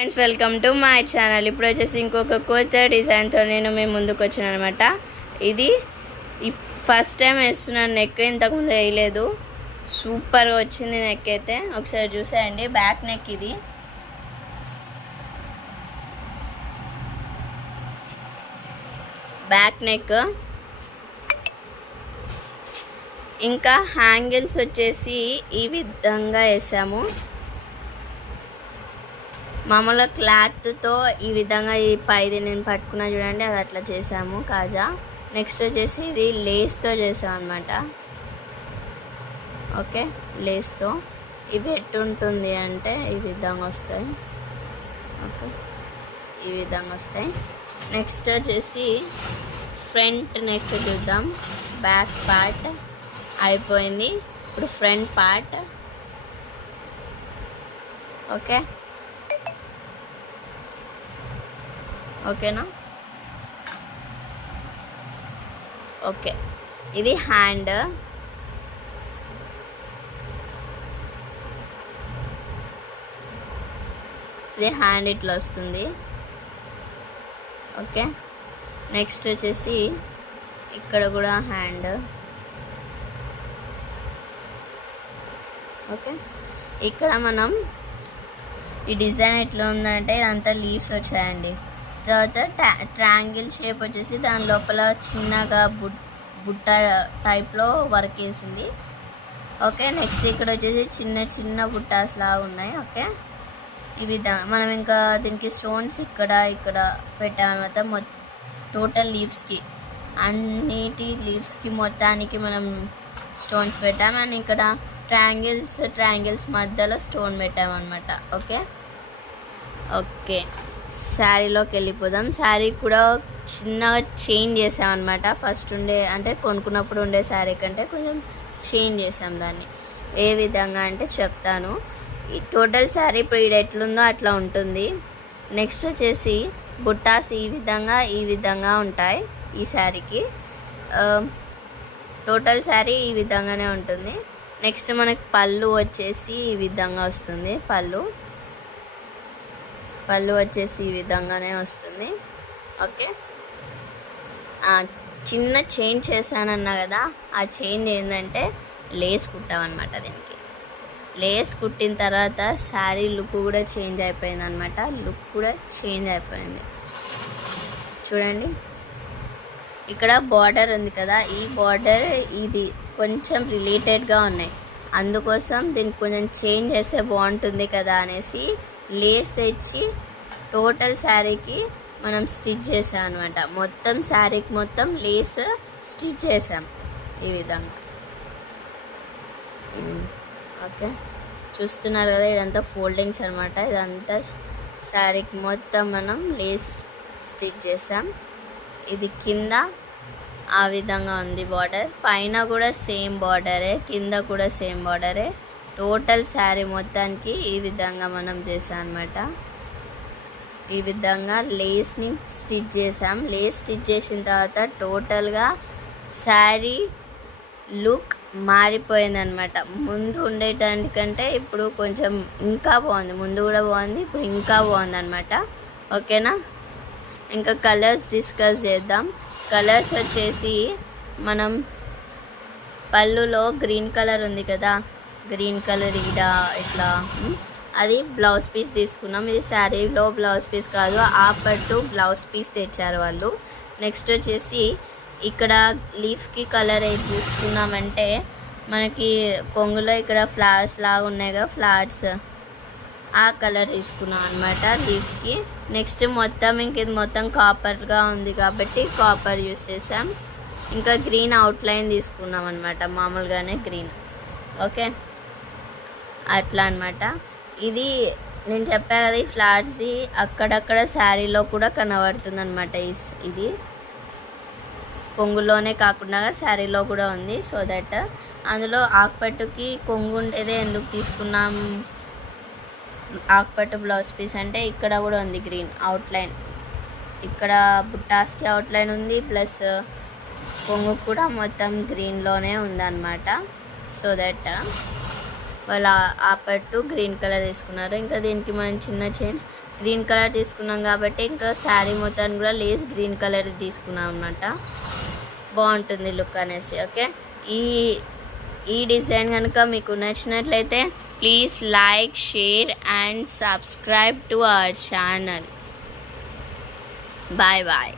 Friends, welcome to my channel. ఇప్పుడు వచ్చేసి ఇంకొక కొత్త డిజైన్తో నేను మేము ముందుకు వచ్చాను అనమాట. ఇది ఫస్ట్ టైం వేస్తున్నాను. నెక్ ఇంతకుముందు వేయలేదు. సూపర్గా వచ్చింది నెక్ అయితే. ఒకసారి చూసేయండి. బ్యాక్ నెక్ ఇది. Back neck. ఇంకా హ్యాంగిల్స్ వచ్చేసి ఈ విధంగా వేసాము. మామూలుగా క్లాత్తో ఈ విధంగా ఈ పైది నేను పట్టుకున్నా చూడండి, అది అట్లా చేసాము కాజా. నెక్స్ట్ వచ్చేసి ఇది లేస్తో చేసాం అనమాట. ఓకే, లేస్తో ఇవి ఎట్టుంటుంది అంటే ఈ విధంగా వస్తాయి. ఓకే, ఈ విధంగా వస్తాయి. నెక్స్ట్ వచ్చేసి ఫ్రంట్ నెక్ చూద్దాం. బ్యాక్ పార్ట్ అయిపోయింది. ఇప్పుడు ఫ్రంట్ పార్ట్. ఓకే, ఓకేనా? ఓకే, ఇది హ్యాండ్. ఇది హ్యాండ్ ఇట్లా వస్తుంది. ఓకే, నెక్స్ట్ వచ్చేసి ఇక్కడ కూడా హ్యాండ్. ఓకే, ఇక్కడ మనం ఈ డిజైన్ ఎట్లా ఉందంటే ఇదంతా లీవ్స్ వచ్చాయండి. తర్వాత ట్రయాంగిల్ షేప్ వచ్చేసి దాని లోపల చిన్నగా బుట్ట టైప్లో వర్క్ వేసింది. ఓకే, నెక్స్ట్ ఇక్కడ వచ్చేసి చిన్న చిన్న బుట్టాస్ లాగా ఉన్నాయి. ఓకే, ఈ విధంగా మనం ఇంకా దీనికి స్టోన్స్ ఇక్కడ పెట్టామన్నమాట. టోటల్ లీవ్స్కి, అన్నిటి లీవ్స్కి మొత్తానికి మనం స్టోన్స్ పెట్టాము. అండ్ ఇక్కడ ట్రయాంగిల్స్ మధ్యలో స్టోన్ పెట్టామన్నమాట. ఓకే ఓకే, శారీలోకి వెళ్ళిపోదాం. శారీ కూడా చిన్నగా చేంజ్ చేసామన్నమాట. ఫస్ట్ ఉండే అంటే కొనుక్కున్నప్పుడు ఉండే శారీ కంటే కొంచెం చేంజ్ చేసాం దాన్ని. ఏ విధంగా అంటే చెప్తాను. ఈ టోటల్ శారీ ఇప్పుడు ఇది ఎట్లుందో అట్లా ఉంటుంది. నెక్స్ట్ వచ్చేసి బుట్టాస్ ఈ విధంగా ఉంటాయి ఈ శారీకి. టోటల్ శారీ ఈ విధంగానే ఉంటుంది. నెక్స్ట్ మనకి పళ్ళు వచ్చేసి ఈ విధంగా వస్తుంది. పళ్ళు వచ్చేసి ఈ విధంగానే వస్తుంది. ఓకే, చిన్న చేంజ్ చేశానన్నా కదా, ఆ చేంజ్ ఏంటంటే లేస్ కుట్టామన్నమాట. దీనికి లేస్ కుట్టిన తర్వాత శారీ లుక్ కూడా చేంజ్ అయిపోయింది అనమాట. లుక్ కూడా చేంజ్ అయిపోయింది. చూడండి, ఇక్కడ బార్డర్ ఉంది కదా, ఈ బార్డర్ ఇది కొంచెం రిలేటెడ్గా ఉన్నాయి. అందుకోసం దీనికి కొంచెం చేంజ్ చేస్తే బాగుంటుంది కదా అనేసి లేస్ తెచ్చి టోటల్ శారీకి మనం స్టిచ్ చేసాం అనమాట. మొత్తం శారీకి మొత్తం లేస్ స్టిచ్ చేసాం ఈ విధంగా. ఓకే, చూస్తున్నారు కదా, ఇదంతా ఫోల్డింగ్స్ అనమాట. ఇదంతా శారీకి మొత్తం మనం లేస్ స్టిచ్ చేసాం. ఇది కింద ఆ విధంగా ఉంది బార్డర్. పైన కూడా సేమ్ బార్డరే, కింద కూడా సేమ్ బార్డరే. టోటల్ శారీ మొత్తానికి ఈ విధంగా మనం చేసాం అనమాట. ఈ విధంగా లేస్ని స్టిచ్ చేసాం. లేస్ స్టిచ్ చేసిన తర్వాత టోటల్గా శారీ లుక్ మారిపోయిందనమాట. ముందు ఉండేటానికంటే ఇప్పుడు కొంచెం ఇంకా బాగుంది. ముందు కూడా బాగుంది, ఇప్పుడు ఇంకా బాగుంది అనమాట. ఓకేనా? ఇంకా కలర్స్ డిస్కస్ చేద్దాం. కలర్స్ వచ్చేసి మనం పళ్ళులో గ్రీన్ కలర్ ఉంది కదా, గ్రీన్ కలర్ ఇట్లా అది బ్లౌజ్ పీస్ తీసుకున్నాం. ఇది శారీలో బ్లౌజ్ పీస్ కాదు, ఆ పట్టు బ్లౌజ్ పీస్ తెచ్చారు వాళ్ళు. నెక్స్ట్ వచ్చేసి ఇక్కడ లీఫ్కి కలర్ ఏది తీసుకున్నామంటే మనకి కొంగులో ఇక్కడ ఫ్లవర్స్ లాగా ఉన్నాయి కదా, ఫ్లవర్స్, ఆ కలర్ తీసుకున్నాం అనమాట లీవ్స్కి. నెక్స్ట్ మొత్తం ఇది మొత్తం కాపర్గా ఉంది కాబట్టి కాపర్ యూస్ చేసాం. ఇంకా గ్రీన్ అవుట్లైన్ తీసుకున్నాం అనమాట, మామూలుగానే గ్రీన్. ఓకే, అట్లా అనమాట. ఇది నేను చెప్పా కదా, ఈ ఫ్లవర్స్ది అక్కడక్కడ శారీలో కూడా కనబడుతుంది అనమాట. ఇది కొంగులోనే కాకుండా శారీలో కూడా ఉంది. సో దట్ అందులో ఆకుపట్టుకి కొంగు ఉండేదే ఎందుకు తీసుకున్నాం, ఆకుపట్టు బ్లౌజ్ పీస్ అంటే ఇక్కడ కూడా ఉంది గ్రీన్ అవుట్లైన్. ఇక్కడ బుట్టాస్కి అవుట్లైన్ ఉంది, ప్లస్ కొంగు కూడా మొత్తం గ్రీన్లోనే ఉందన్నమాట. సో దట్ వాళ్ళు ఆ పట్టు గ్రీన్ కలర్ తీసుకున్నారు. ఇంకా దీనికి మనం చిన్న చేంజ్ గ్రీన్ కలర్ తీసుకున్నాం కాబట్టి ఇంకా శారీ మొత్తాన్ని కూడా లేస్ గ్రీన్ కలర్ తీసుకున్నాం అన్నమాట. బాగుంటుంది లుక్ అనేసి. ఓకే, ఈ డిజైన్ కనుక మీకు నచ్చినట్లయితే please like, share and subscribe to our channel. Bye bye.